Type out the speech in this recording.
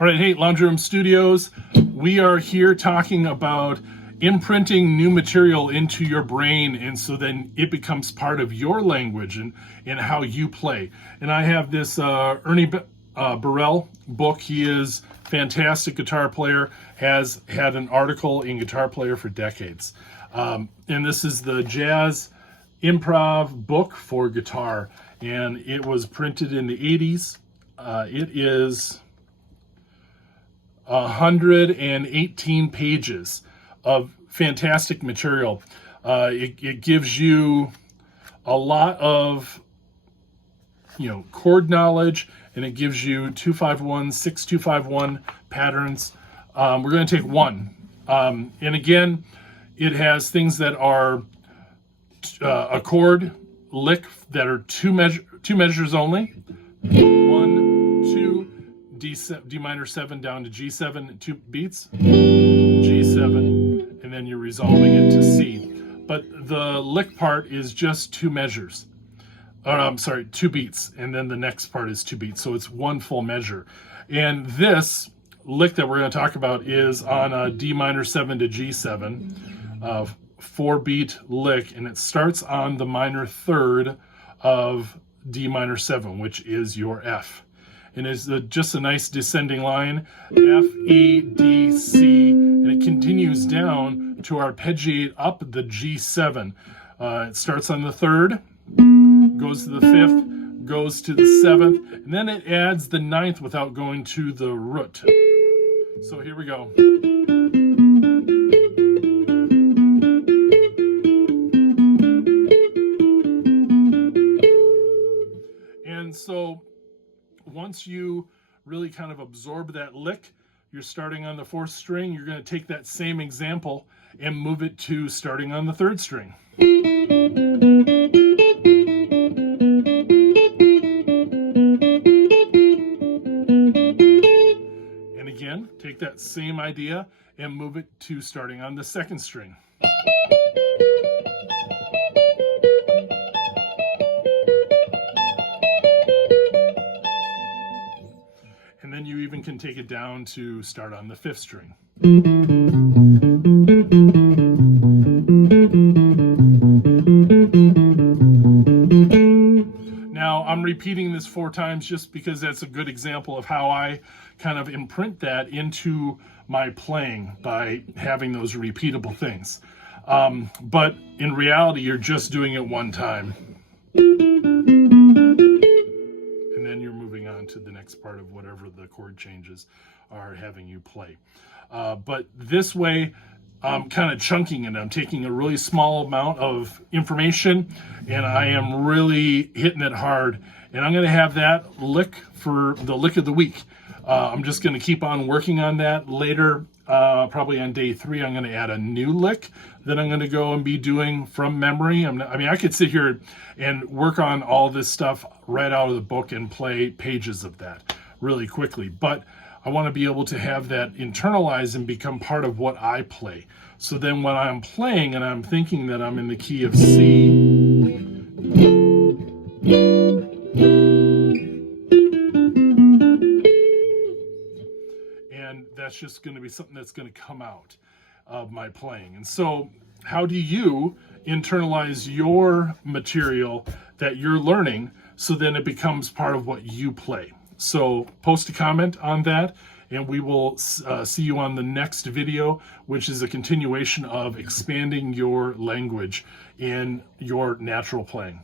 All right, hey, Lounge Room Studios. We are here talking about imprinting new material into your brain, and so then it becomes part of your language and how you play. And I have this Ernie Burrell book. He is a fantastic guitar player, has had an article in Guitar Player for decades. And this is the Jazz Improv book for guitar, and it was printed in the 80s. It is 118 pages of fantastic material. It gives you a lot of chord knowledge, and it gives you 251, 6-251 patterns. We're going to take one, and again, it has things that are a chord lick that are two measures only. 1, 2. D minor 7 down to G7, 2 beats, G7, and then you're resolving it to C. But the lick part is just 2 measures. I'm sorry, 2 beats, and then the next part is 2 beats, so it's 1 full measure. And this lick that we're going to talk about is on a D minor 7 to G7, 4-beat lick, and it starts on the minor third of D minor 7, which is your F. And it's just a nice descending line, F, E, D, C, and it continues down to arpeggiate up the G7. It starts on the third, goes to the fifth, goes to the seventh, and then it adds the ninth without going to the root. So here we go. And so once you really kind of absorb that lick, you're starting on the 4th string, you're going to take that same example and move it to starting on the 3rd string. And again, take that same idea and move it to starting on the 2nd string. And then you even can take it down to start on the 5th string. Now, I'm repeating this 4 times just because that's a good example of how I kind of imprint that into my playing by having those repeatable things. But in reality, you're just doing it 1 time. And then you're moving on to the next part of whatever the chord changes are having you play. But this way, I'm kind of chunking it. I'm taking a really small amount of information and I am really hitting it hard. And I'm going to have that lick for the lick of the week. I'm just going to keep on working on that. Later, probably on day 3, I'm going to add a new lick that I'm going to go and be doing from memory. I could sit here and work on all this stuff right out of the book and play pages of that really quickly. But I want to be able to have that internalize and become part of what I play. So then when I'm playing and I'm thinking that I'm in the key of C, and that's just going to be something that's going to come out of my playing. And so how do you internalize your material that you're learning so then it becomes part of what you play? So post a comment on that, and we will see you on the next video, which is a continuation of expanding your language in your natural playing.